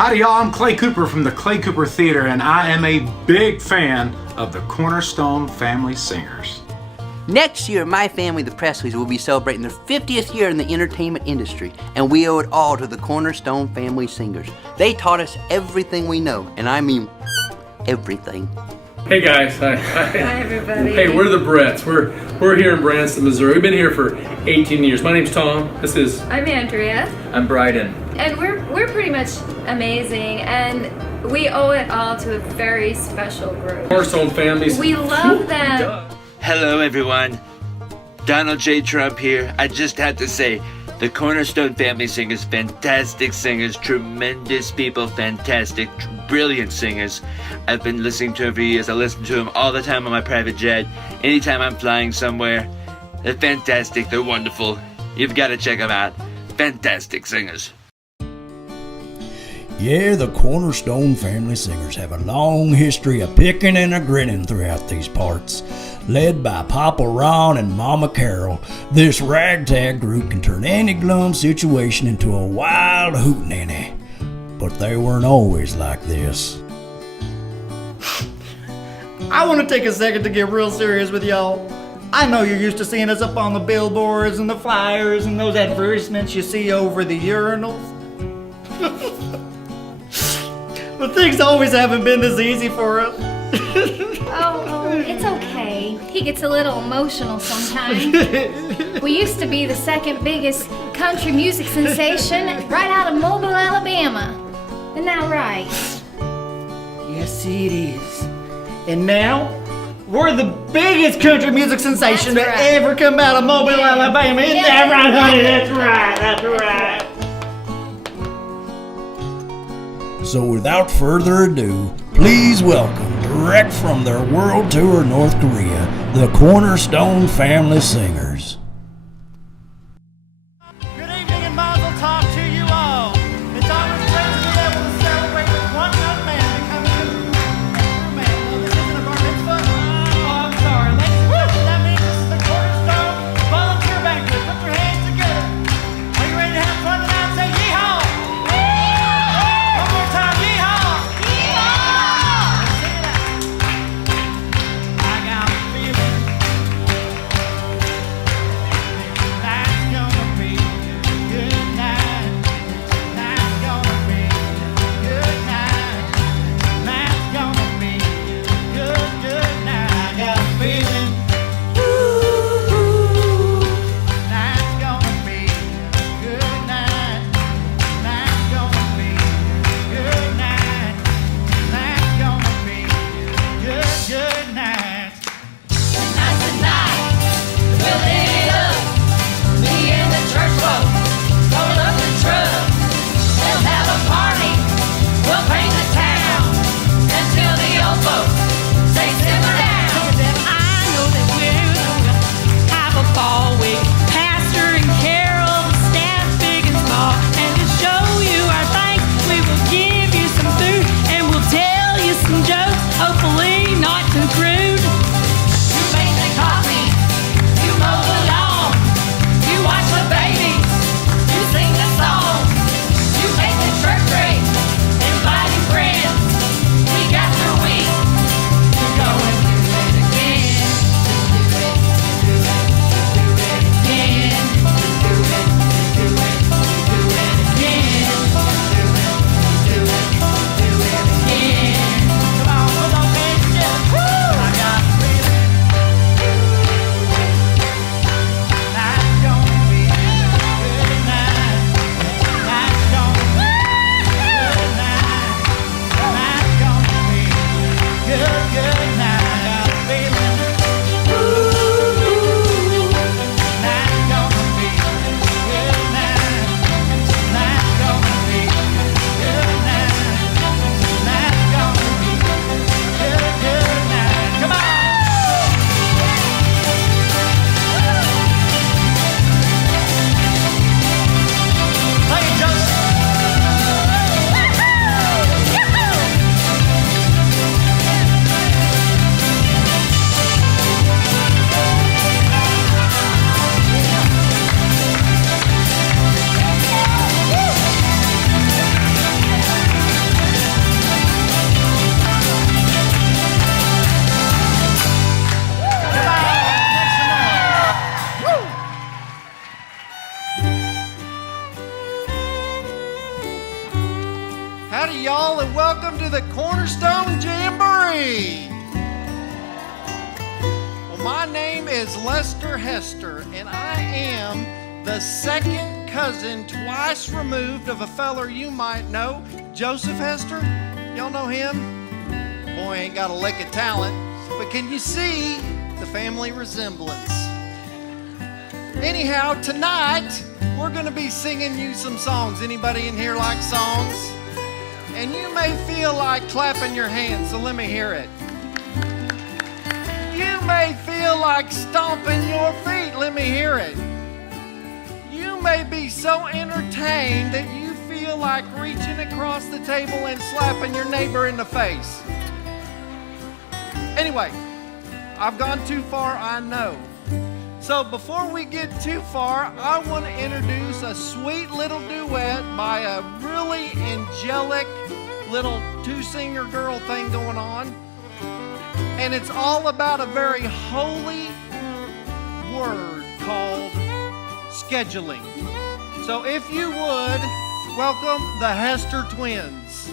Howdy y'all, I'm Clay Cooper from the Clay Cooper Theater, and I am a big fan of the Cornerstone Family Singers. Next year, my family, the Presleys, will be celebrating their 50th year in the entertainment industry, and we owe it all to the Cornerstone Family Singers. They taught us everything we know, and I mean everything. Hey guys, hi. Hi everybody. Hey, we're the Bretts. We're here in Branson, Missouri. We've been here for 18 years. My name's Tom. This is... I'm Andrea. I'm Bryden. And we're pretty much amazing, and we owe it all to a very special group. Cornerstone Families. We love them. Hello everyone, Donald J. Trump here. I just had to say, the Cornerstone Family Singers, fantastic singers, tremendous people, fantastic, brilliant singers. I've been listening to them for years. I listen to them all the time on my private jet, anytime I'm flying somewhere. They're fantastic, they're wonderful. You've got to check them out. Fantastic singers. Yeah, the Cornerstone Family Singers have a long history of picking and a grinning throughout these parts. Led by Papa Ron and Mama Carol, this ragtag group can turn any glum situation into a wild hootenanny. But they weren't always like this. I want to take a second to get real serious with y'all. I know you're used to seeing us up on the billboards and the flyers and those advertisements you see over the urinals. But things always haven't been this easy for us. Oh, it's okay. He gets a little emotional sometimes. We used to be the second biggest country music sensation right out of Mobile, Alabama. Isn't that right? Yes, it is. And now, we're the biggest country music sensation That's to right. ever come out of Mobile, Yeah. Alabama. Isn't Yeah. that right, honey? That's right, that's right. So without further ado, please welcome, direct from their world tour North Korea, the Cornerstone Family Singers. Good evening and mazel tov to you all. It's always great to be able to celebrate with one young man becoming a true man. No, this isn't a bar mitzvah. Oh, I'm sorry. Ladies and gentlemen, that means this is the Cornerstone Volunteer Banquet. Put your hands together. Are you ready to have fun tonight? Say yeehaw! One more time, yeehaw! Let's sing it out. I got a feeling Howdy, y'all, and welcome to the Cornerstone Jamboree. Well, my name is Lester Hester, and I am the second cousin twice removed of a feller you might know, Joseph Hester. Y'all know him? Boy, ain't got a lick of talent, but can you see the family resemblance? Anyhow, tonight, we're gonna be singing you some songs. Anybody in here like songs? And you may feel like clapping your hands, so let me hear it. You may feel like stomping your feet, let me hear it. You may be so entertained that you feel like reaching across the table and slapping your neighbor in the face. Anyway, I've gone too far, I know. So before we get too far, I want to introduce a sweet little duet by a really angelic little two-singer girl thing going on. And it's all about a very holy word called scheduling. So if you would, welcome the Hester Twins.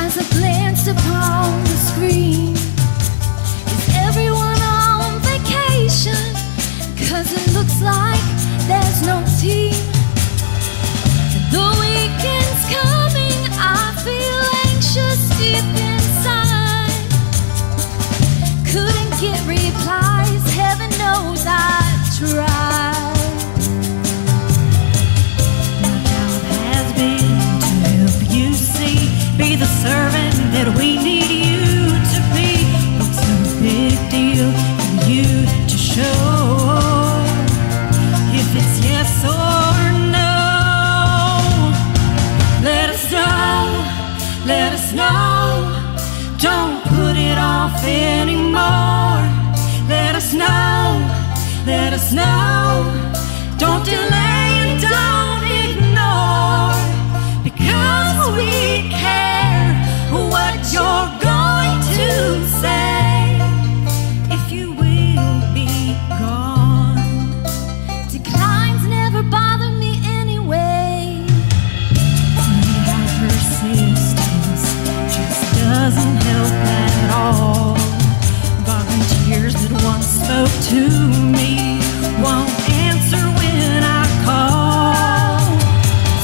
As I glance upon the screen, is everyone on vacation? 'Cause it looks like there's no team. The weekend's coming, I feel anxious deep inside. Couldn't get replies, heaven knows I tried. My job has been to help you see, be the servant that we need you to be. What's the big deal for you to show? If it's yes or no, let us know, let us know. Don't put it off anymore. Let us know, let us know. Don't delay and don't ignore, because we care what you're going to say. If you will be gone, Declines never bother me anyway. funny how persistence just doesn't help at all. Volunteers that once spoke to me won't answer when I call.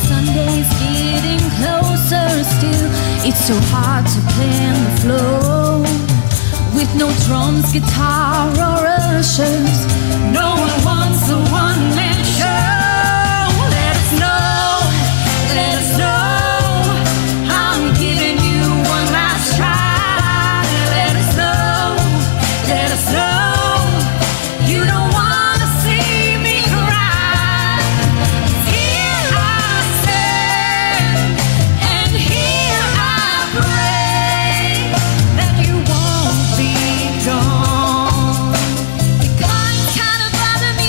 Sunday's getting closer still. It's so hard to plan the flow with no drums, guitar, or ushers. No one wants a one-man show. Let us know, let us know. I'm giving you one last try. Let us know, let us know. You don't want to see me cry. Here I stand, and here I pray that you won't be gone. Declines kind of bother me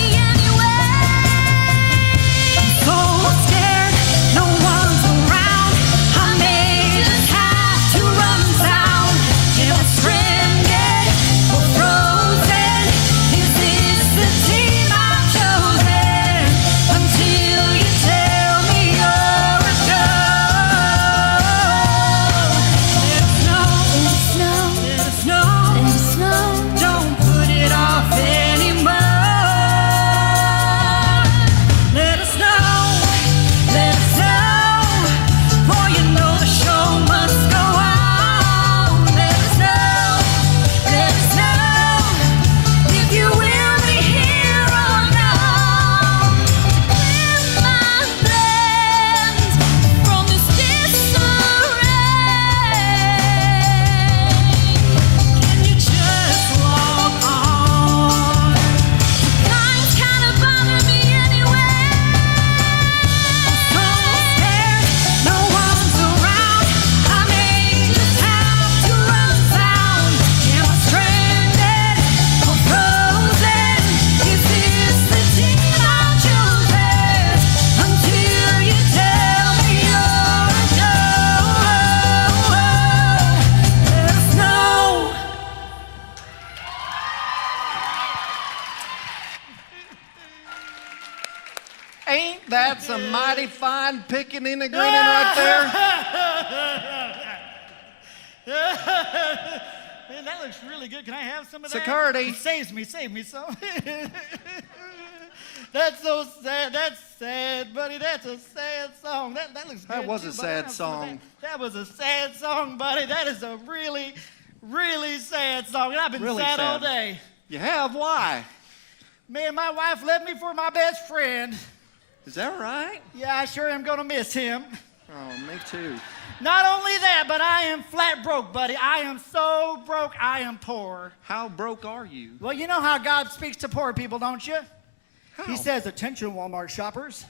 That's a mighty fine picking and a grinning right there. Man, that looks really good. Can I have some of that? Security. Save me some. That's so sad. That's sad, buddy. That's a sad song. That looks good. That was too, a buddy. sad song. That was a sad song, buddy. That is a really, really sad song. And I've been Really sad all sad. day. You have? Why? Man, my wife left me for my best friend. Is that right? Yeah, I sure am gonna miss him. Oh, me too. Not only that, but I am flat broke, buddy. I am so broke, I am poor. How broke are you? Well, you know how God speaks to poor people, don't you? How? He says, "Attention, Walmart shoppers."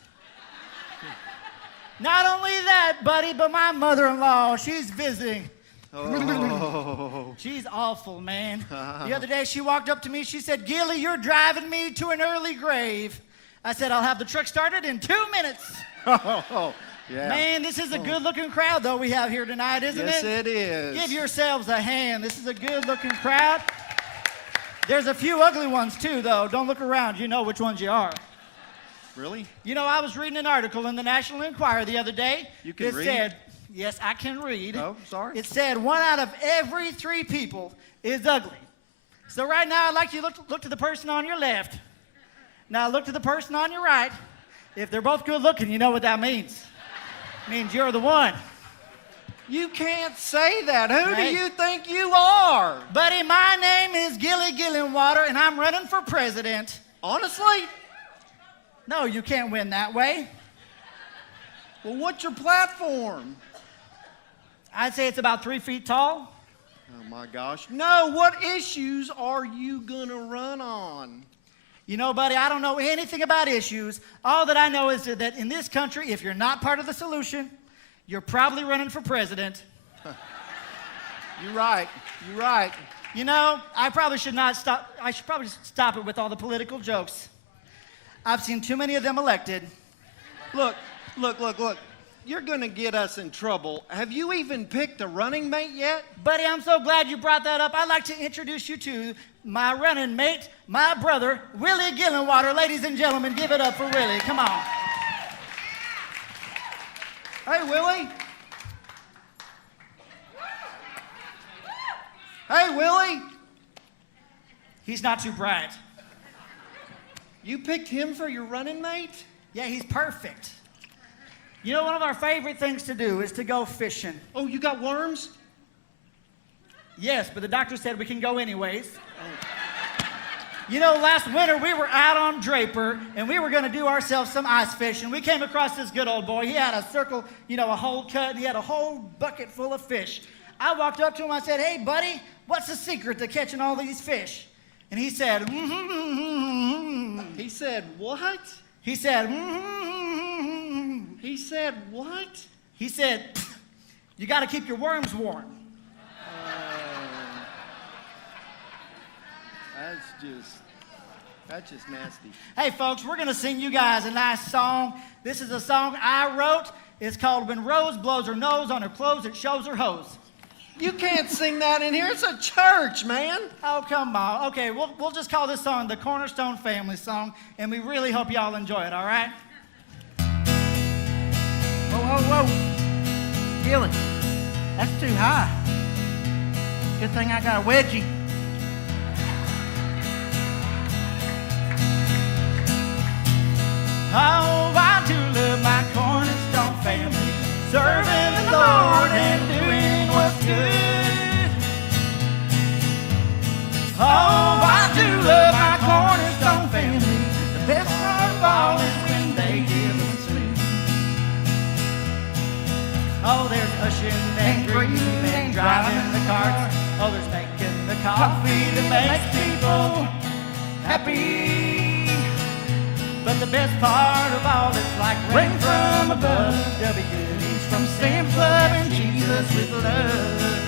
Not only that, buddy, but my mother-in-law, she's visiting. Oh. She's awful, man. The other day she walked up to me, she said, "Gilly, you're driving me to an early grave." I said, "I'll have the truck started in 2 minutes." Oh, yeah. Man, this is a good-looking crowd, though, we have here tonight, isn't Yes, it? it is. Give yourselves a hand. This is a good-looking crowd. There's a few ugly ones, too, though. Don't look around. You know which ones you are. Really? You know, I was reading an article in the National Enquirer the other day. You can read? Said, yes, I can read. Oh, sorry. It said 1 out of every 3 people is ugly. So right now, I'd like you to look to the person on your left. Now look to the person on your right. If they're both good looking, you know what that means. It means you're the one. You can't say that. Who Hey. do you think you are? Buddy, my name is Gilly Gillenwater, and I'm running for president. Honestly? No, you can't win that way. Well, what's your platform? I'd say it's about 3 feet tall. Oh, my gosh. No, what issues are you going to run on? You know, buddy, I don't know anything about issues. All that I know is that in this country, if you're not part of the solution, you're probably running for president. You're right. You're right. You know, I should probably stop it with all the political jokes. I've seen too many of them elected. Look. You're going to get us in trouble. Have you even picked a running mate yet? Buddy, I'm so glad you brought that up. I'd like to introduce you to my running mate, my brother, Willie Gillenwater. Ladies and gentlemen, give it up for Willie. Come on. Hey, Willie. Hey, Willie. He's not too bright. You picked him for your running mate? Yeah, he's perfect. You know, one of our favorite things to do is to go fishing. Oh, you got worms? Yes, but the doctor said we can go anyways. You know, last winter we were out on Draper and we were going to do ourselves some ice fishing. We came across this good old boy. He had a circle, you know, a hole cut, and he had a whole bucket full of fish. I walked up to him, I said, "Hey, buddy, what's the secret to catching all these fish?" And he said, He said, what? He said, He said, what? He said, "You got to keep your worms warm." That's just nasty. Hey, folks, we're going to sing you guys a nice song. This is a song I wrote. It's called "When Rose Blows Her Nose on Her Clothes, It Shows Her Hose." You can't sing that in here. It's a church, man. Oh, come on. Okay, we'll just call this song the Cornerstone Family Song, and we really hope y'all enjoy it, all right? Whoa. Gilly, that's too high. Good thing I got a wedgie. Oh, I do love my Cornerstone family, serving the Lord and doing what's good. Oh, I do love my Cornerstone family. The best part of all is when they give us food. Oh, there's ushing and greeting and driving the carts. Oh, there's making the coffee that makes people happy. But the best part of all is like rain from above. There'll be goodies from Sam's Club and Jesus with love.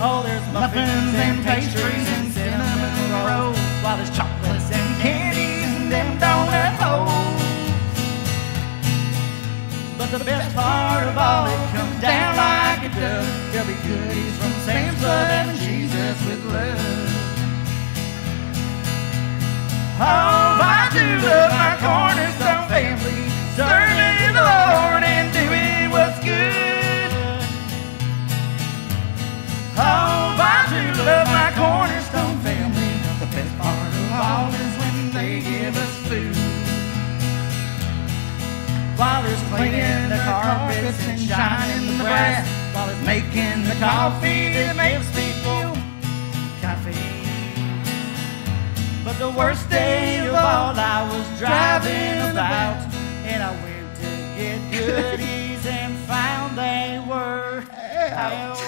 Oh, there's muffins and pastries and cinnamon rolls, while there's chocolates and candies and them donut holes. But the best part of all, it comes down like it does. There'll be goodies from Sam's Club and Jesus with love. Oh, I do love my Cornerstone cleaning the carpets and shining the brass, while he's making the coffee that makes people caffeine. But the worst day of all, I was driving about, and I went to get goodies and found they were out.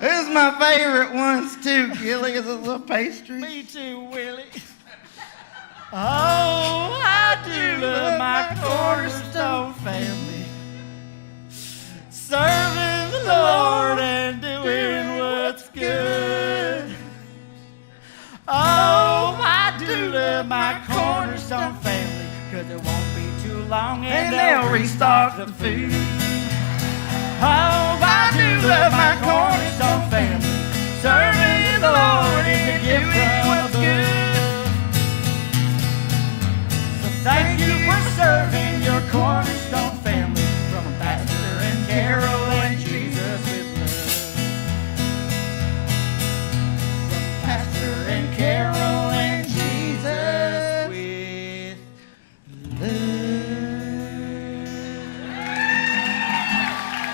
This is my favorite ones too, Gilly, is a little pastry. Me too, Willie. Oh, I do love my Cornerstone family, serving the Lord and doing what's good. Oh, I do love my Cornerstone family, 'cause it won't be too long and they'll restock the food. Oh, I do love my Cornerstone family, serving the Lord and doing what's good. So thank you for serving your Cornerstone family, from Pastor and Carol and Jesus with love. From Pastor and Carol and Jesus with love.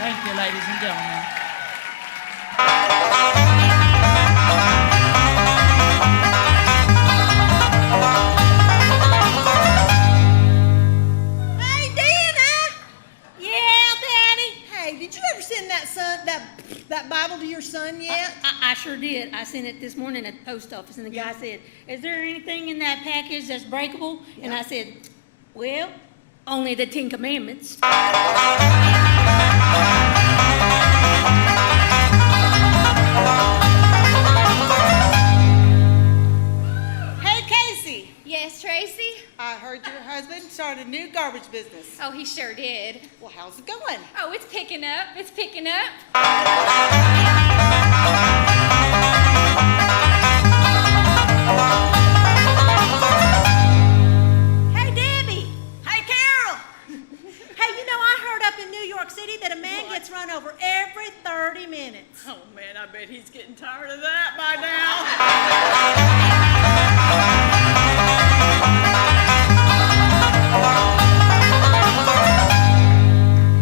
Thank you, ladies and gentlemen. Hey, Deanna! Yeah, Daddy? Hey, did you ever send that Bible to your son yet? I sure did. I sent it this morning at the post office, and the guy said, "Is there anything in that package that's breakable?" And I said, "Well, only the 10 Commandments." Hey, Casey! Yes, Tracy? I heard your husband started a new garbage business. Oh, he sure did. Well, how's it going? Oh, it's picking up. It's picking up. Hey, Debbie! Hey, Carol! Hey, you know, I heard up in New York City that a man gets run over every 30 minutes. Oh, man, I bet he's getting tired of that by now.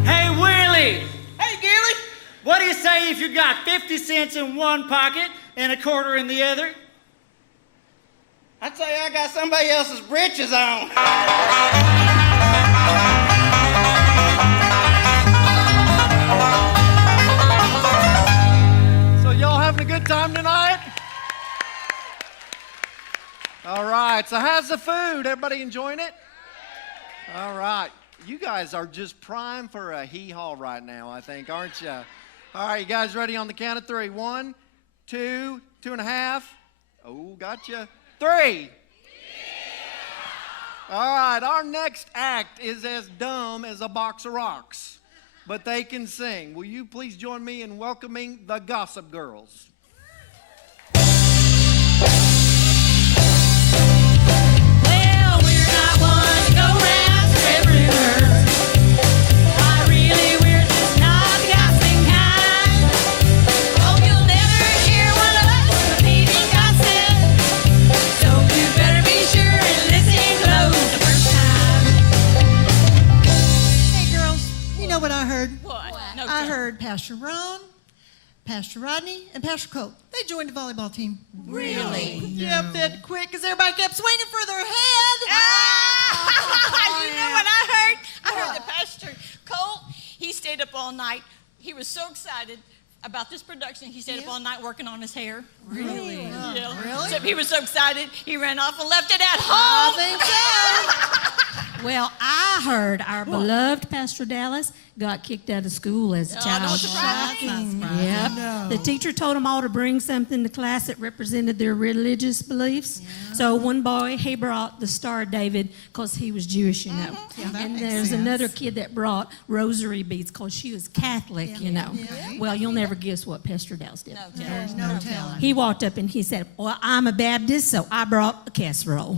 Hey, Willie! Hey, Gilly! What do you say if you got 50 cents in one pocket and a quarter in the other? I'd say I got somebody else's britches on. So y'all having a good time tonight? All right, so how's the food? Everybody enjoying it? All right. You guys are just prime for a hee-haw right now, I think, aren't you? All right, you guys ready on the count of 3? 1, 2, 2.5. Oh, gotcha. 3. All right, our next act is as dumb as a box of rocks, but they can sing. Will you please join me in welcoming the Gossip Girls? Well, we're not one to go round spread rumors. Why, really, we're just not the gossiping kind. Oh, you'll never hear one of us repeating gossip, so you better be sure and listen close the first time. Hey, girls, you know what I heard? What? No, I heard Pastor Ron, Pastor Rodney, and Pastor Colt. They joined the volleyball team. Really? Yep, they had to quit because everybody kept swinging for their head. You know what I heard? I heard that Pastor Colt, he stayed up all night. He was so excited about this production, he stayed up all night working on his hair. Really? Yeah. Really? So he was so excited, he ran off and left it at home. I think so. Well, I heard our beloved Pastor Dallas got kicked out of school as a child. don't surprise me. Yep. The teacher told them all to bring something to class that represented their religious beliefs. So one boy, he brought the Star of David because he was Jewish, you know. And there's another kid that brought rosary beads because she was Catholic, you know. Well, you'll never guess what Pastor Dallas did. No telling. He walked up and he said, "Well, I'm a Baptist, so I brought a casserole."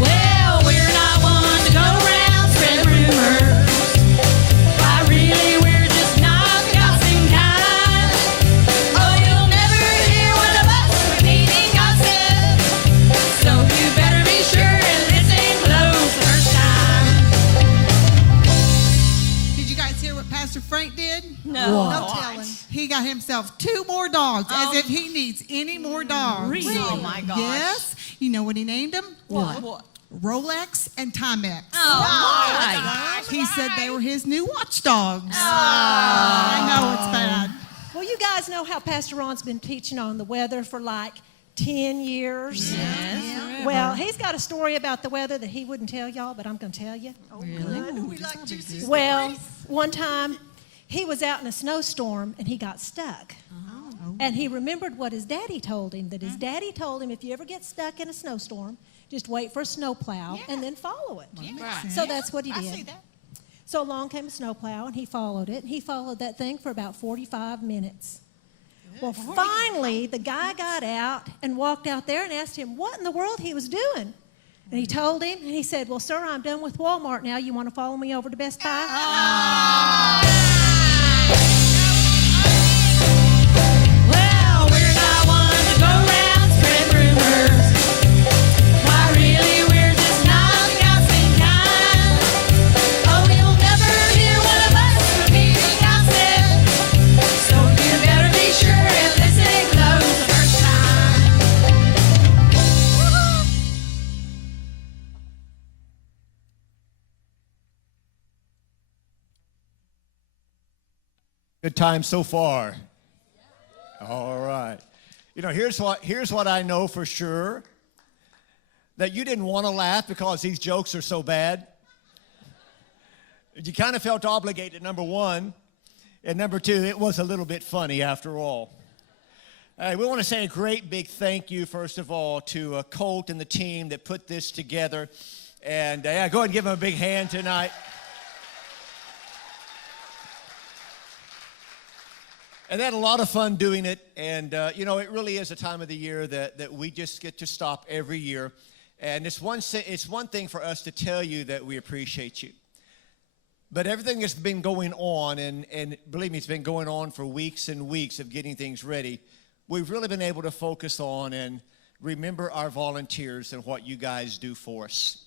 Well, we're not one to go round spread rumors. Why, really, we're just not the gossiping kind. Oh, you'll never hear one of us repeating gossip, so Pastor Frank did? No. No telling. He got himself 2 more dogs, as if he needs any more dogs. Really? Oh, my gosh. Yes. You know what he named them? What? Rolex and Timex. Oh, my gosh. He said they were his new watchdogs. Oh. I know it's bad. Well, you guys know how Pastor Ron's been teaching on the weather for like 10 years. Yes. Well, he's got a story about the weather that he wouldn't tell y'all, but I'm going to tell you. Oh, good. We like juicy Well, stories. one time he was out in a snowstorm and he got stuck. And he remembered what his daddy told him, that his daddy told him if you ever get stuck in a snowstorm, just wait for a snowplow and then follow it. Right. So that's what he did. I see that. So along came a snowplow and he followed it. He followed that thing for about 45 minutes. Well, finally, the guy got out and walked out there and asked him what in the world he was doing. And he told him, and he said, well, sir, I'm done with Walmart now. You want to follow me over to Best Buy? Well, we're not one to go round spread rumors. Why, really, we're just not gossiping kind. Oh, you'll never hear one of us repeating gossip. So you better be sure and listen close the first time. Good time so far. All right. You know, here's what I know for sure. That you didn't want to laugh because these jokes are so bad. You kind of felt obligated, number one. And number two, it was a little bit funny after all. We want to say a great big thank you, first of all, to Colt and the team that put this together. And go ahead and give them a big hand tonight. And they had a lot of fun doing it, and you know, it really is a time of the year that we just get to stop every year. And it's one thing for us to tell you that we appreciate you. But everything that's been going on, and believe me, it's been going on for weeks and weeks of getting things ready, we've really been able to focus on and remember our volunteers and what you guys do for us.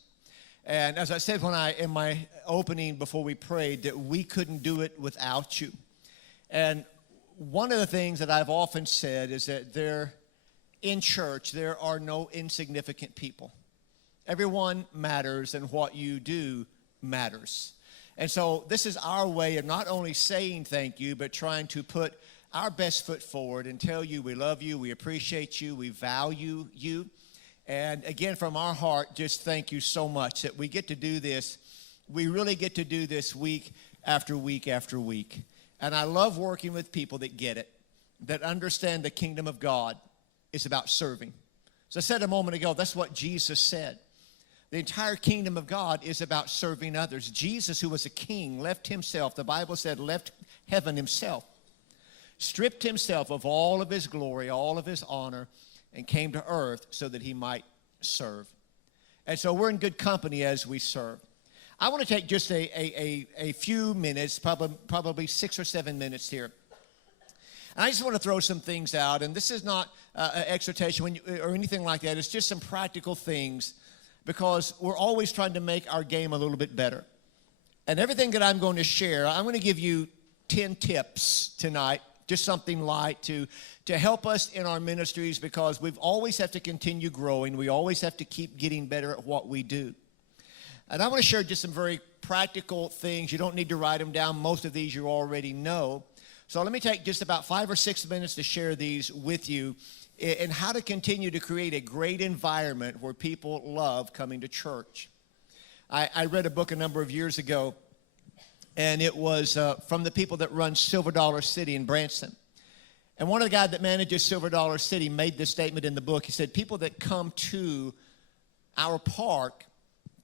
And as I said in my opening before we prayed, that we couldn't do it without you. And one of the things that I've often said is that in church, there are no insignificant people. Everyone matters, and what you do matters. And so this is our way of not only saying thank you, but trying to put our best foot forward and tell you we love you, we appreciate you, we value you. And again, from our heart, just thank you so much that we get to do this. We really get to do this week after week after week. And I love working with people that get it, that understand the kingdom of God is about serving. So I said a moment ago, that's what Jesus said. The entire kingdom of God is about serving others. Jesus, who was a king, left himself, the Bible said, left heaven himself, stripped himself of all of his glory, all of his honor, and came to earth so that he might serve. And so we're in good company as we serve. I want to take just a few minutes, probably 6 or 7 minutes here. And I just want to throw some things out. And this is not an exhortation or anything like that. It's just some practical things because we're always trying to make our game a little bit better. And everything that I'm going to share, I'm going to give you 10 tips tonight, just something light to help us in our ministries because we always have to continue growing. We always have to keep getting better at what we do. And I want to share just some very practical things. You don't need to write them down. Most of these you already know. So let me take just about 5 or 6 minutes to share these with you and how to continue to create a great environment where people love coming to church. I read a book a number of years ago, and it was from the people that run Silver Dollar City in Branson. And one of the guys that manages Silver Dollar City made this statement in the book. He said, people that come to our park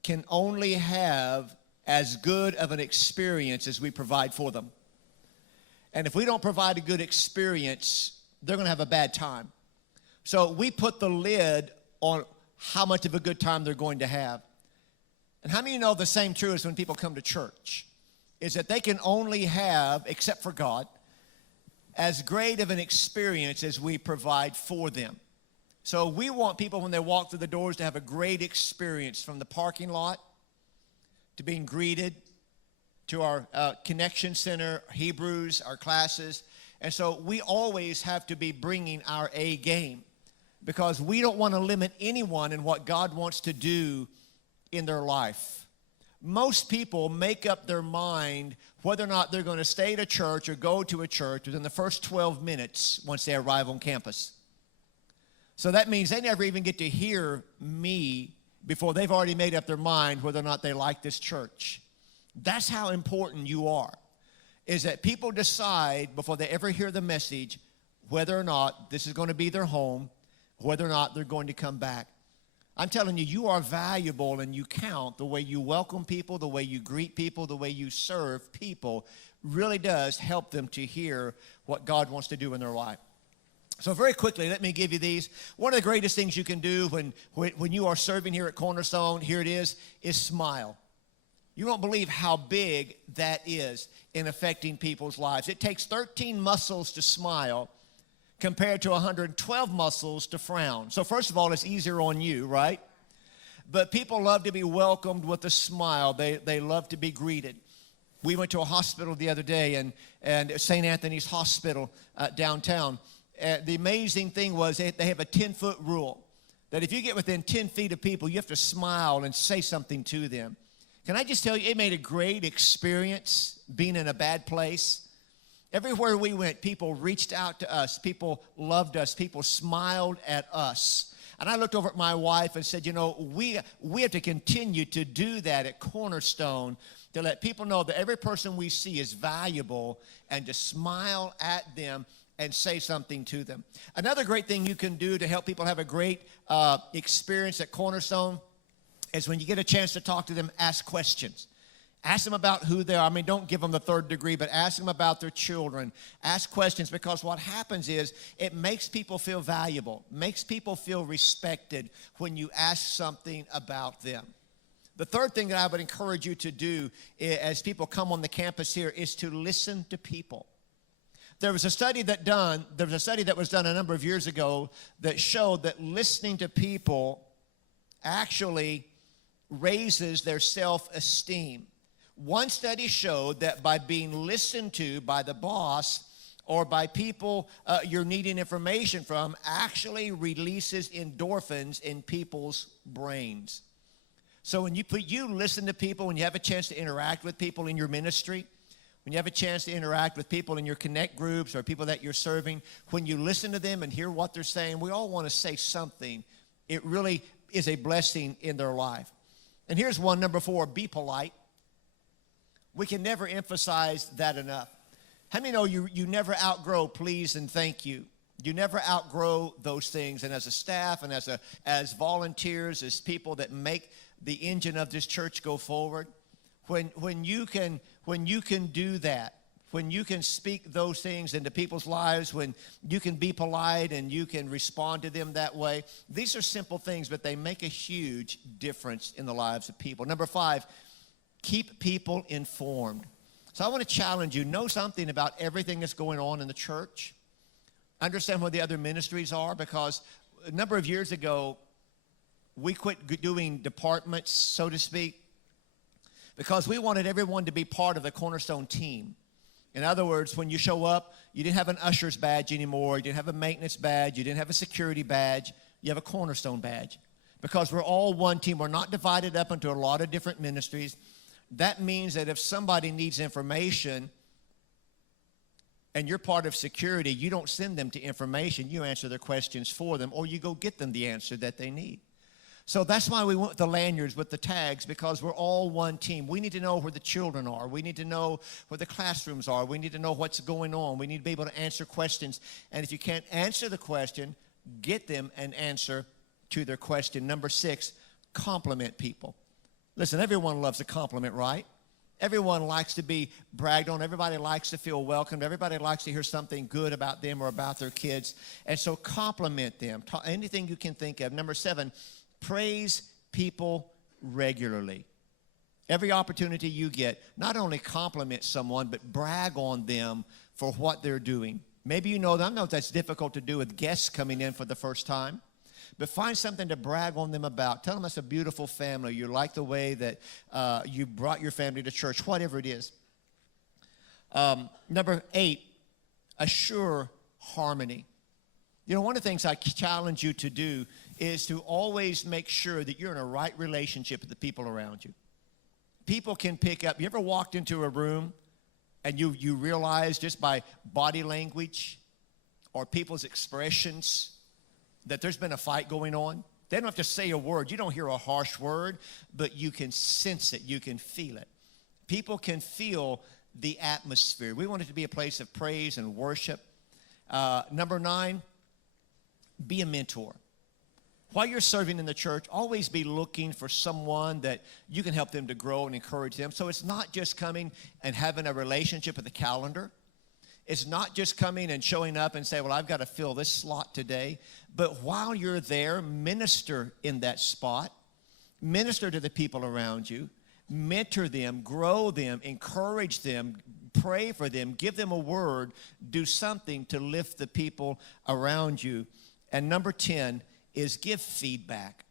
can only have as good of an experience as we provide for them. And if we don't provide a good experience, they're going to have a bad time. So we put the lid on how much of a good time they're going to have. And how many of you know the same true as when people come to church? Is that they can only have, except for God, as great of an experience as we provide for them. So we want people when they walk through the doors to have a great experience from the parking lot to being greeted to our Connection Center, Hebrews, our classes. And so we always have to be bringing our A game because we don't want to limit anyone in what God wants to do in their life. Most people make up their mind whether or not they're going to stay at a church or go to a church within the first 12 minutes once they arrive on campus. So that means they never even get to hear me before they've already made up their mind whether or not they like this church. That's how important you are, is that people decide before they ever hear the message whether or not this is going to be their home, whether or not they're going to come back. I'm telling you, you are valuable and you count. The way you welcome people, the way you greet people, the way you serve people really does help them to hear what God wants to do in their life. So very quickly, let me give you these. One of the greatest things you can do when you are serving here at Cornerstone, here it is smile. You don't believe how big that is in affecting people's lives. It takes 13 muscles to smile compared to 112 muscles to frown. So first of all, it's easier on you, right? But people love to be welcomed with a smile. They love to be greeted. We went to a hospital the other day, and St. Anthony's Hospital downtown. The amazing thing was they have a 10-foot rule that if you get within 10 feet of people, you have to smile and say something to them. Can I just tell you, it made a great experience being in a bad place. Everywhere we went, people reached out to us. People loved us. People smiled at us. And I looked over at my wife and said, you know, we have to continue to do that at Cornerstone to let people know that every person we see is valuable and to smile at them and say something to them. Another great thing you can do to help people have a great experience at Cornerstone is when you get a chance to talk to them, ask questions. Ask them about who they are. I mean, don't give them the third degree, but ask them about their children. Ask questions, because what happens is it makes people feel valuable, makes people feel respected when you ask something about them. The third thing that I would encourage you to do as people come on the campus here is to listen to people. There was a study that was done a number of years ago that showed that listening to people actually raises their self-esteem. One study showed that by being listened to by the boss or by people you're needing information from actually releases endorphins in people's brains. So when you listen to people, when you have a chance to interact with people in your ministry, when you have a chance to interact with people in your connect groups or people that you're serving, when you listen to them and hear what they're saying, we all want to say something. It really is a blessing in their life. And here's one, number 4, be polite. We can never emphasize that enough. How many know you never outgrow please and thank you? You never outgrow those things. And as a staff and as volunteers, as people that make the engine of this church go forward, when you can do that, when you can speak those things into people's lives, when you can be polite and you can respond to them that way, these are simple things, but they make a huge difference in the lives of people. Number 5, keep people informed. So I want to challenge you, know something about everything that's going on in the church. Understand what the other ministries are, because a number of years ago, we quit doing departments, so to speak, because we wanted everyone to be part of the Cornerstone team. In other words, when you show up, you didn't have an usher's badge anymore. You didn't have a maintenance badge. You didn't have a security badge. You have a Cornerstone badge. Because we're all one team. We're not divided up into a lot of different ministries. That means that if somebody needs information and you're part of security, you don't send them to information. You answer their questions for them, or you go get them the answer that they need. So that's why we went with the lanyards, with the tags, because we're all one team. We need to know where the children are. We need to know where the classrooms are. We need to know what's going on. We need to be able to answer questions. And if you can't answer the question, get them an answer to their question. Number 6, compliment people. Listen, everyone loves a compliment, right? Everyone likes to be bragged on. Everybody likes to feel welcomed. Everybody likes to hear something good about them or about their kids. And so compliment them. Anything you can think of. Number 7, praise people regularly. Every opportunity you get, not only compliment someone, but brag on them for what they're doing. Maybe you know that. I know that's difficult to do with guests coming in for the first time. but find something to brag on them about. Tell them it's a beautiful family. You like the way that you brought your family to church, whatever it is. Number 8, assure harmony. You know, one of the things I challenge you to do is to always make sure that you're in a right relationship with the people around you. People can pick up. You ever walked into a room and you realize just by body language or people's expressions that there's been a fight going on? They don't have to say a word. You don't hear a harsh word, but you can sense it. You can feel it. People can feel the atmosphere. We want it to be a place of praise and worship. Number 9, be a mentor. While you're serving in the church, always be looking for someone that you can help them to grow and encourage them. So it's not just coming and having a relationship with the calendar. It's not just coming and showing up and say, well, I've got to fill this slot today. But while you're there, minister in that spot. Minister to the people around you. Mentor them, grow them, encourage them, pray for them, give them a word, do something to lift the people around you. And number 10 is give feedback.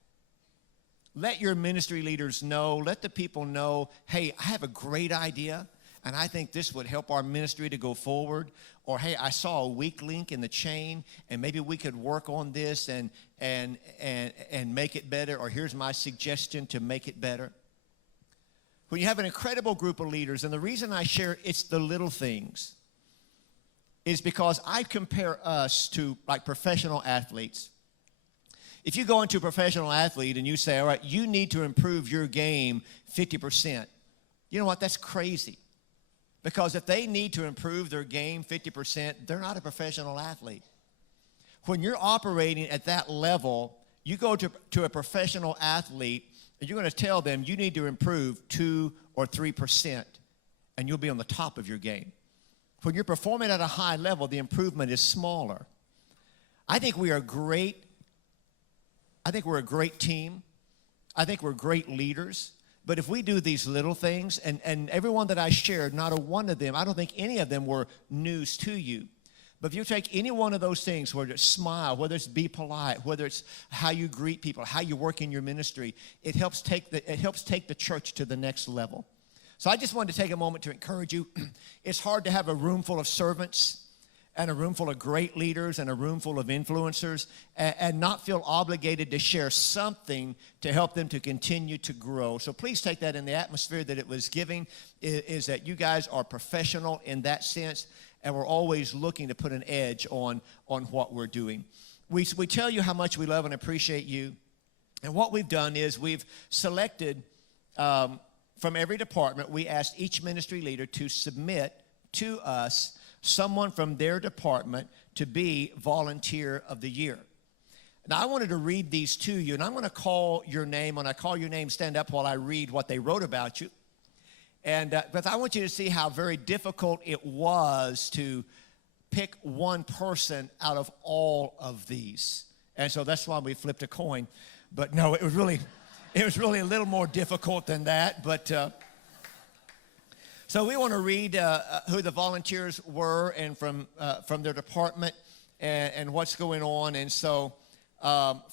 Let your ministry leaders know, let the people know, hey, I have a great idea, and I think this would help our ministry to go forward. Or, hey, I saw a weak link in the chain, and maybe we could work on this and make it better. Or here's my suggestion to make it better. When you have an incredible group of leaders, and the reason I share it's the little things is because I compare us to like professional athletes. If you go into a professional athlete and you say, all right, you need to improve your game 50%, you know what? That's crazy. Because if they need to improve their game 50%, they're not a professional athlete. When you're operating at that level, you go to a professional athlete, and you're going to tell them you need to improve 2 or 3%, and you'll be on the top of your game. When you're performing at a high level, the improvement is smaller. I think we are great. I think we're a great team. I think we're great leaders. But if we do these little things, and everyone that I shared, not a one of them, I don't think any of them were news to you. But if you take any one of those things, whether it's smile, whether it's be polite, whether it's how you greet people, how you work in your ministry, it helps take the church to the next level. So I just wanted to take a moment to encourage you. It's hard to have a room full of servants and a room full of great leaders and a room full of influencers and not feel obligated to share something to help them to continue to grow. So please take that in the atmosphere that it was giving, is that you guys are professional in that sense, and we're always looking to put an edge on what we're doing. We tell you how much we love and appreciate you, and what we've done is we've selected from every department, we asked each ministry leader to submit to us someone from their department to be Volunteer of the Year. Now, I wanted to read these to you, and I'm going to call your name. When I call your name, stand up while I read what they wrote about you. And but I want you to see how very difficult it was to pick one person out of all of these. And so that's why we flipped a coin. But no, it was really a little more difficult than that. But so we want to read who the volunteers were and from their department and what's going on. And so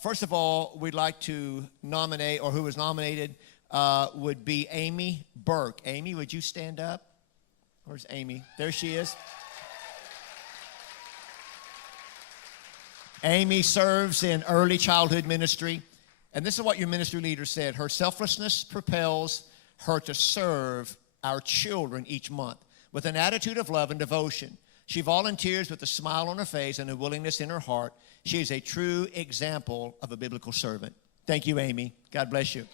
first of all, we'd like to nominate, or who was nominated, would be Amy Burke. Amy, would you stand up? Where's Amy? There she is. Amy serves in early childhood ministry. And this is what your ministry leader said. Her selflessness propels her to serve our children each month with an attitude of love and devotion. She volunteers with a smile on her face and a willingness in her heart. She is a true example of a biblical servant. Thank you, Amy. God bless you.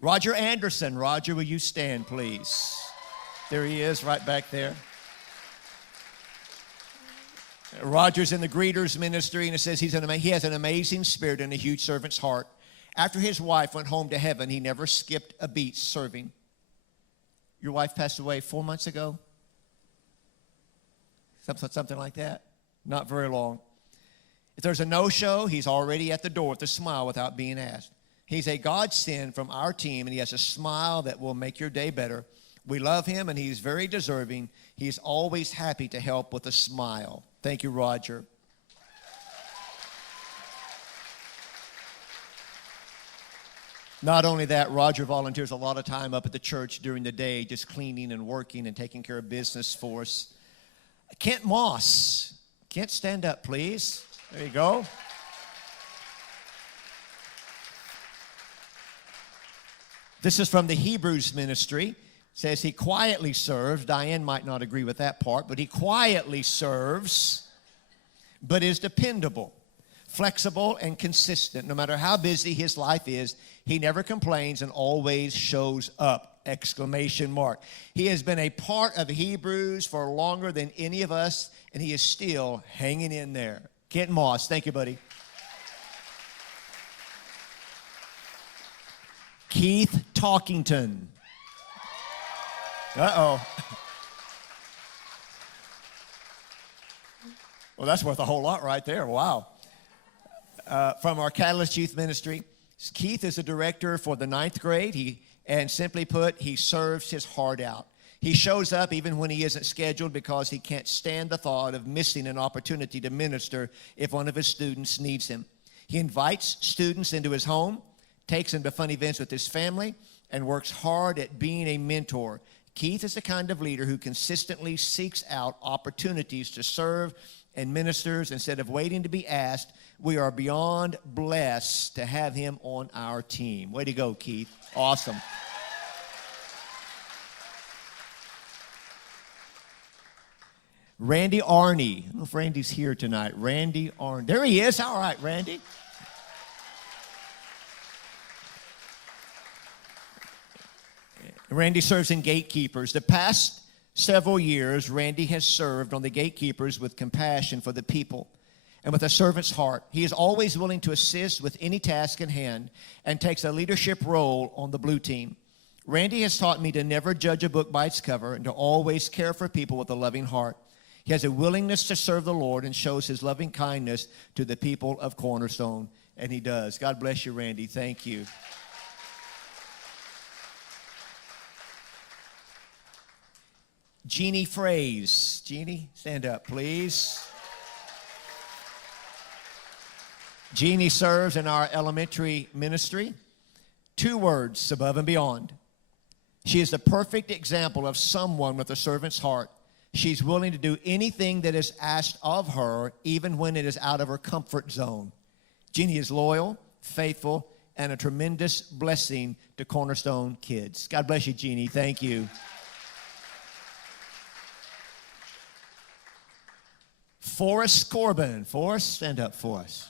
Roger Anderson. Roger, will you stand, please? There he is, right back there. Roger's in the greeters ministry, and it says he has an amazing spirit and a huge servant's heart. After his wife went home to heaven, he never skipped a beat serving. Your wife passed away 4 months ago? Something like that? Not very long. If there's a no-show, he's already at the door with a smile without being asked. He's a godsend from our team, and he has a smile that will make your day better. We love him, and he's very deserving. He's always happy to help with a smile. Thank you, Roger. Not only that, Roger volunteers a lot of time up at the church during the day, just cleaning and working and taking care of business for us. Kent Moss. Kent, stand up, please. There you go. This is from the Hebrews ministry. It says he quietly serves. Diane might not agree with that part, but he quietly serves, but is dependable, flexible, and consistent. No matter how busy his life is, he never complains and always shows up! Exclamation mark. He has been a part of Hebrews for longer than any of us, and he is still hanging in there. Kent Moss, thank you, buddy. Keith Talkington. Uh-oh. Well, that's worth a whole lot right there. Wow. From our Catalyst Youth Ministry. Keith is a director for the 9th grade. And simply put, he serves his heart out. He shows up even when he isn't scheduled because he can't stand the thought of missing an opportunity to minister if one of his students needs him. He invites students into his home, takes them to fun events with his family, and works hard at being a mentor. Keith is the kind of leader who consistently seeks out opportunities to serve and ministers instead of waiting to be asked. We are beyond blessed to have him on our team. Way to go, Keith. Awesome. Randy Arney. I don't know if Randy's here tonight. Randy Arney. There he is. All right, Randy. Randy serves in gatekeepers. The past several years, Randy has served on the gatekeepers with compassion for the people and with a servant's heart. He is always willing to assist with any task in hand and takes a leadership role on the blue team. Randy has taught me to never judge a book by its cover and to always care for people with a loving heart. He has a willingness to serve the Lord and shows his loving kindness to the people of Cornerstone, and he does. God bless you, Randy. Thank you. Jeannie Fraze. Jeannie, stand up, please. Jeannie serves in our elementary ministry. 2 words, above and beyond. She is the perfect example of someone with a servant's heart. She's willing to do anything that is asked of her, even when it is out of her comfort zone. Jeannie is loyal, faithful, and a tremendous blessing to Cornerstone kids. God bless you, Jeannie. Thank you. Forrest Corbin. Forrest, stand up for us.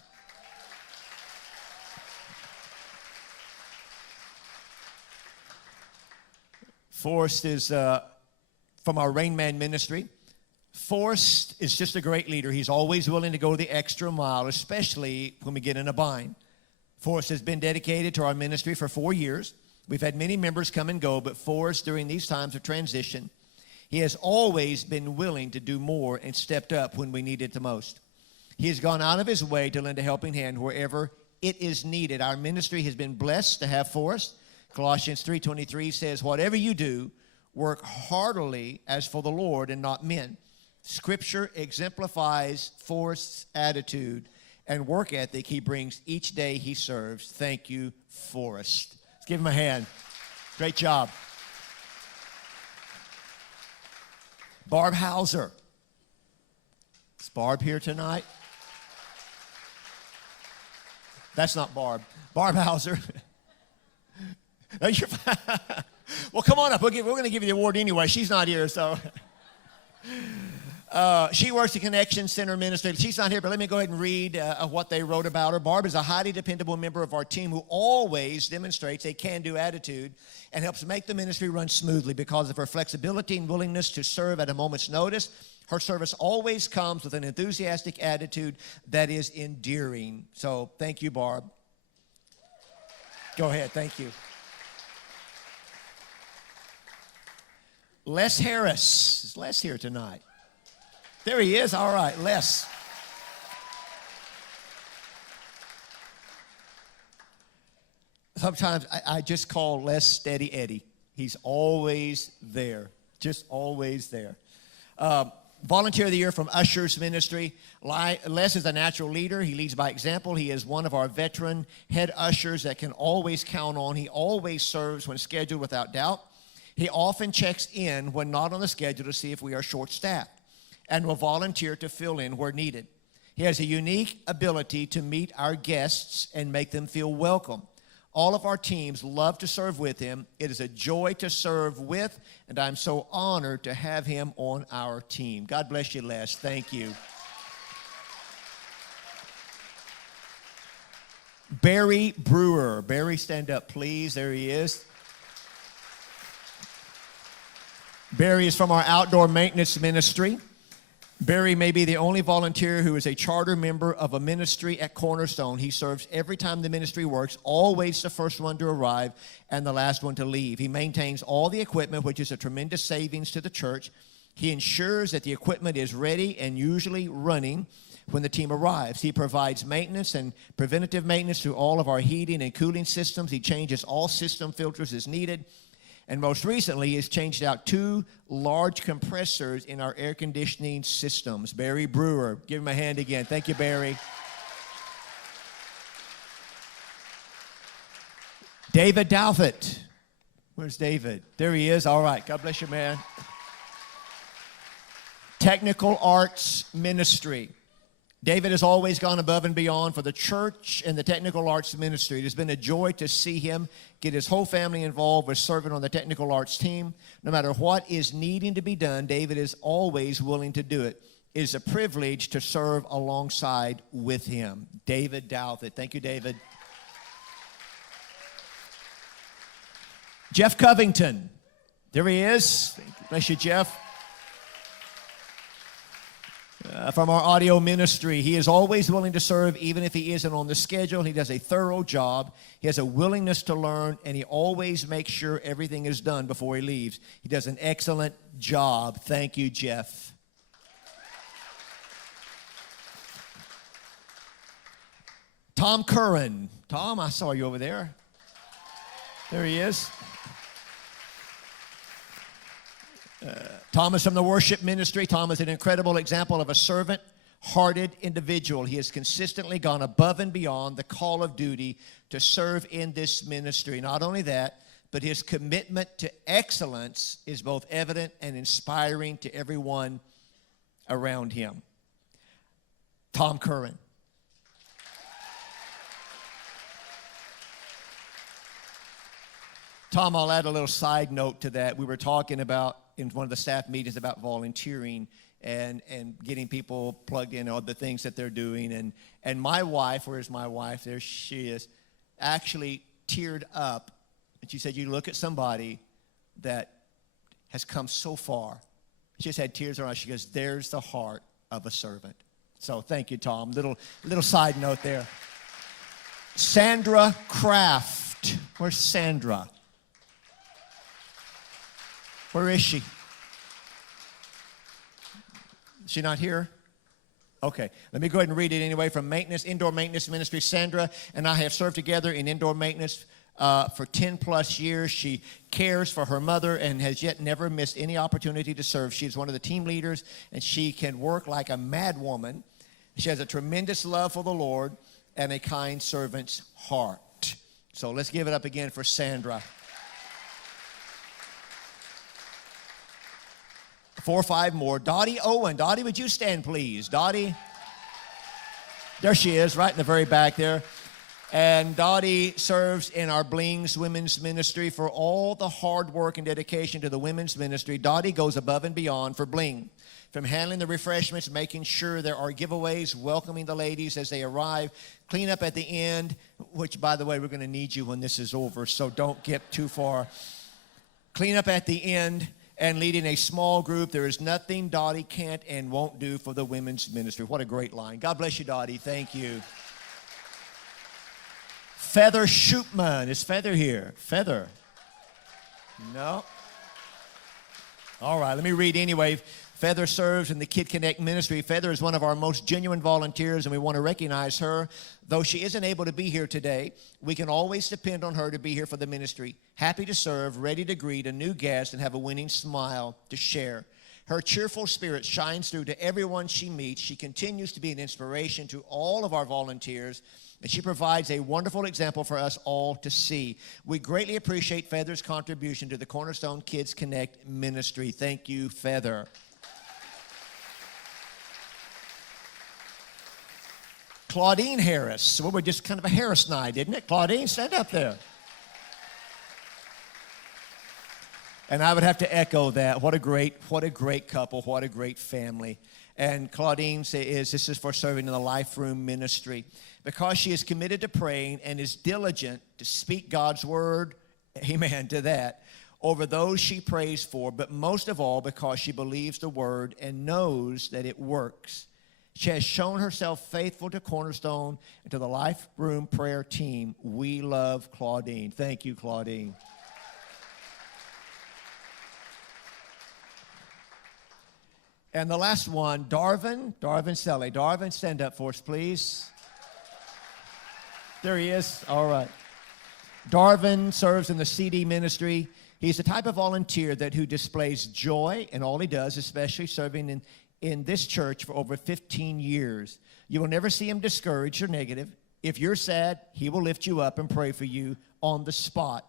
Forrest is from our Rain Man ministry. Forrest is just a great leader. He's always willing to go the extra mile, especially when we get in a bind. Forrest has been dedicated to our ministry for 4 years. We've had many members come and go, but Forrest, during these times of transition, he has always been willing to do more and stepped up when we need it the most. He has gone out of his way to lend a helping hand wherever it is needed. Our ministry has been blessed to have Forrest. Colossians 3:23 says, whatever you do, work heartily as for the Lord and not men. Scripture exemplifies Forrest's attitude and work ethic he brings each day he serves. Thank you, Forrest. Let's give him a hand. Great job. Barb Hauser. Is Barb here tonight? That's not Barb. Barb Hauser. No, you're well, come on up. We're going to give you the award anyway. She's not here, so. She works at Connection Center Ministry. She's not here, but let me go ahead and read what they wrote about her. Barb is a highly dependable member of our team who always demonstrates a can-do attitude and helps make the ministry run smoothly because of her flexibility and willingness to serve at a moment's notice. Her service always comes with an enthusiastic attitude that is endearing. So thank you, Barb. Go ahead. Thank you. Les Harris. Is Les here tonight? There he is. All right, Les. Sometimes I just call Les Steady Eddie. He's always there, just always there. Volunteer of the Year from Ushers Ministry. Les is a natural leader. He leads by example. He is one of our veteran head ushers that can always count on. He always serves when scheduled without doubt. He often checks in when not on the schedule to see if we are short-staffed and will volunteer to fill in where needed. He has a unique ability to meet our guests and make them feel welcome. All of our teams love to serve with him. It is a joy to serve with, and I'm so honored to have him on our team. God bless you, Les. Thank you. Barry Brewer. Barry, stand up, please. There he is. Barry is from our outdoor maintenance ministry. Barry may be the only volunteer who is a charter member of a ministry at Cornerstone. He serves every time the ministry works, always the first one to arrive and the last one to leave. He maintains all the equipment, which is a tremendous savings to the church. He ensures that the equipment is ready and usually running when the team arrives. He provides maintenance and preventative maintenance to all of our heating and cooling systems. He changes all system filters as needed. And most recently, he's changed out 2 large compressors in our air conditioning systems. Barry Brewer, give him a hand again. Thank you, Barry. David Douthit. Where's David? There he is. All right. God bless you, man. Technical Arts Ministry. David has always gone above and beyond for the church and the technical arts ministry. It has been a joy to see him get his whole family involved with serving on the technical arts team. No matter what is needing to be done, David is always willing to do it. It is a privilege to serve alongside with him. David Douthit. Thank you, David. Jeff Covington. There he is. Bless you, Jeff. From our audio ministry. He is always willing to serve even if he isn't on the schedule. He does a thorough job. He has a willingness to learn, and he always makes sure everything is done before he leaves. He does an excellent job. Thank you, Jeff. Tom Curran. Tom, I saw you over there. There he is. Tom is from the worship ministry. Tom is an incredible example of a servant-hearted individual. He has consistently gone above and beyond the call of duty to serve in this ministry. Not only that, but his commitment to excellence is both evident and inspiring to everyone around him. Tom Curran. Tom, I'll add a little side note to that. We were talking about in one of the staff meetings about volunteering and getting people plugged in on the things that they're doing. And my wife, where's my wife? There she is, actually teared up. And she said, you look at somebody that has come so far. She just had tears in her eyes. She goes, there's the heart of a servant. So thank you, Tom. Little side note there. Sandra Kraft. Where's Sandra? Where is she? Is she not here? Okay, let me go ahead and read it anyway. From Indoor Maintenance Ministry, Sandra and I have served together in indoor maintenance for 10 plus years. She cares for her mother and has yet never missed any opportunity to serve. She's one of the team leaders, and she can work like a mad woman. She has a tremendous love for the Lord and a kind servant's heart. So let's give it up again for Sandra. 4 or 5 more. Dottie Owen. Dottie, would you stand, please? Dottie. There she is, right in the very back there. And Dottie serves in our Blings Women's Ministry. For all the hard work and dedication to the women's ministry, Dottie goes above and beyond for Bling. From handling the refreshments, making sure there are giveaways, welcoming the ladies as they arrive, clean up at the end, which, by the way, we're going to need you when this is over, so don't get too far. Clean up at the end, and leading a small group. There is nothing Dottie can't and won't do for the women's ministry. What a great line. God bless you, Dottie. Thank you. Feather Shoopman. Is Feather here? Feather. No. All right, let me read anyway. Feather serves in the Kid Connect ministry. Feather is one of our most genuine volunteers, and we want to recognize her. Though she isn't able to be here today, we can always depend on her to be here for the ministry. Happy to serve, ready to greet a new guest, and have a winning smile to share. Her cheerful spirit shines through to everyone she meets. She continues to be an inspiration to all of our volunteers, and she provides a wonderful example for us all to see. We greatly appreciate Feather's contribution to the Cornerstone Kids Connect ministry. Thank you, Feather. Claudine Harris. Well, we're just kind of a Harris night, isn't it? Claudine, stand up there. And I would have to echo that. What a great couple. What a great family. And Claudine says this is for serving in the Life Room ministry. Because she is committed to praying and is diligent to speak God's word, amen to that, over those she prays for, but most of all because she believes the word and knows that it works. She has shown herself faithful to Cornerstone and to the Life Room prayer team. We love Claudine. Thank you, Claudine. And the last one, Darvin Selle. Darvin, stand up for us, please. There he is. All right. Darvin serves in the CD ministry. He's the type of volunteer who displays joy in all he does, especially serving in this church for over 15 years. You will never see him discouraged or negative. If you're sad, he will lift you up and pray for you on the spot.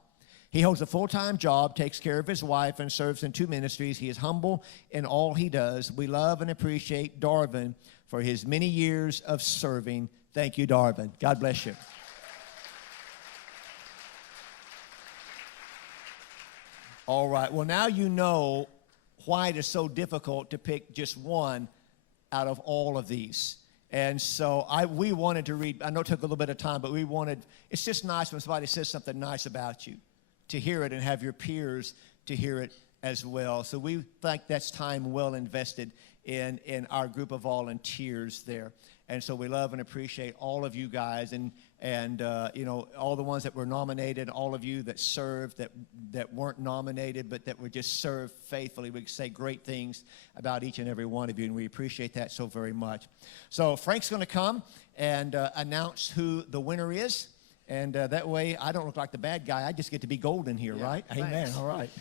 He holds a full-time job, takes care of his wife, and serves in 2 ministries. He is humble in all he does. We love and appreciate Darvin for his many years of serving. Thank you, Darvin. God bless you. All right. Well, now you know why it is so difficult to pick just one out of all of these. And so we wanted to read, I know it took a little bit of time, but it's just nice when somebody says something nice about you, to hear it and have your peers to hear it as well. So we think that's time well invested in our group of volunteers there. And so we love and appreciate all of you guys and all the ones that were nominated, all of you that served that weren't nominated but that were just served faithfully. We say great things about each and every one of you, and we appreciate that so very much. So Frank's going to come and announce who the winner is, and that way I don't look like the bad guy. I just get to be golden here, right? Thanks. Amen. All right.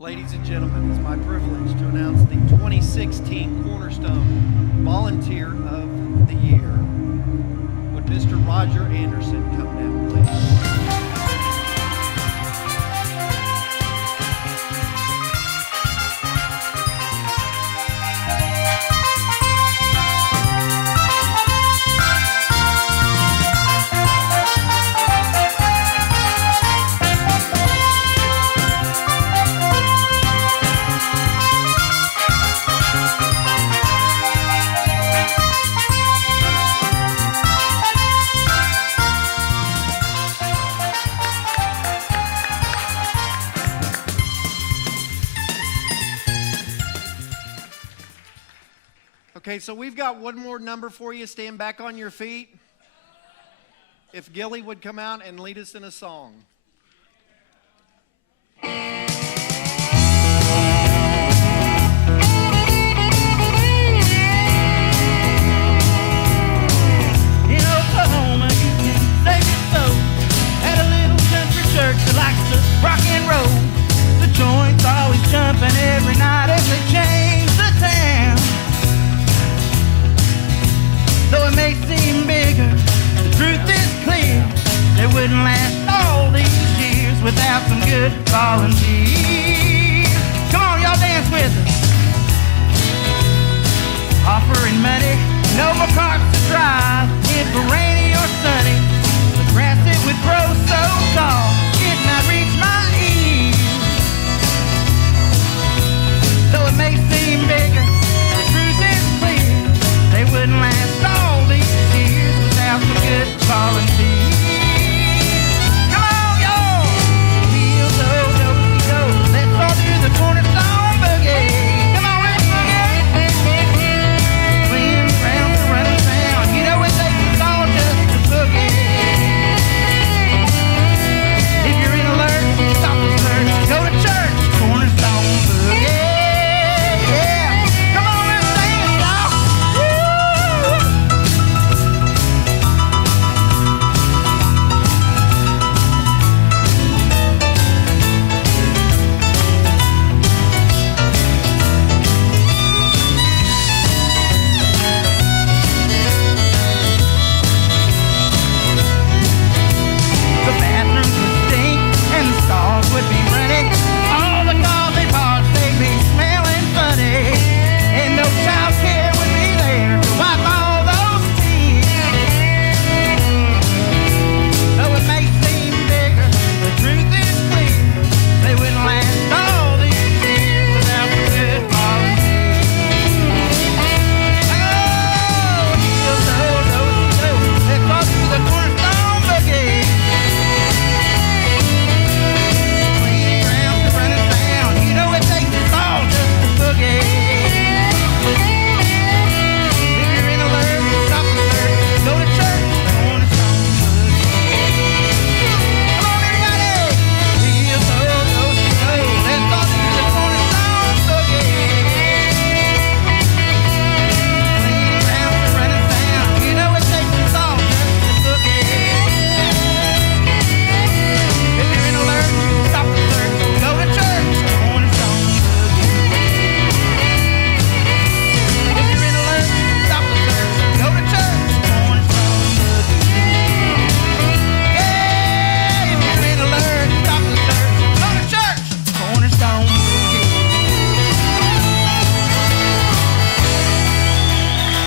Ladies and gentlemen, it's my privilege to announce the 2016 Cornerstone Volunteer of the Year. Would Mr. Roger Anderson come down, please? Okay, so we've got one more number for you. Stand back on your feet. If Gilly would come out and lead us in a song. In Oklahoma, you can save your soul at a little country church that likes to rock and roll. The joint's always jumping every night as they change the town. Though it may seem bigger, the truth is clear. They wouldn't last all these years without some good volunteers. Come on, y'all dance with us. Offering money, no more cars to drive. If rainy or sunny, the grass it would grow so tall.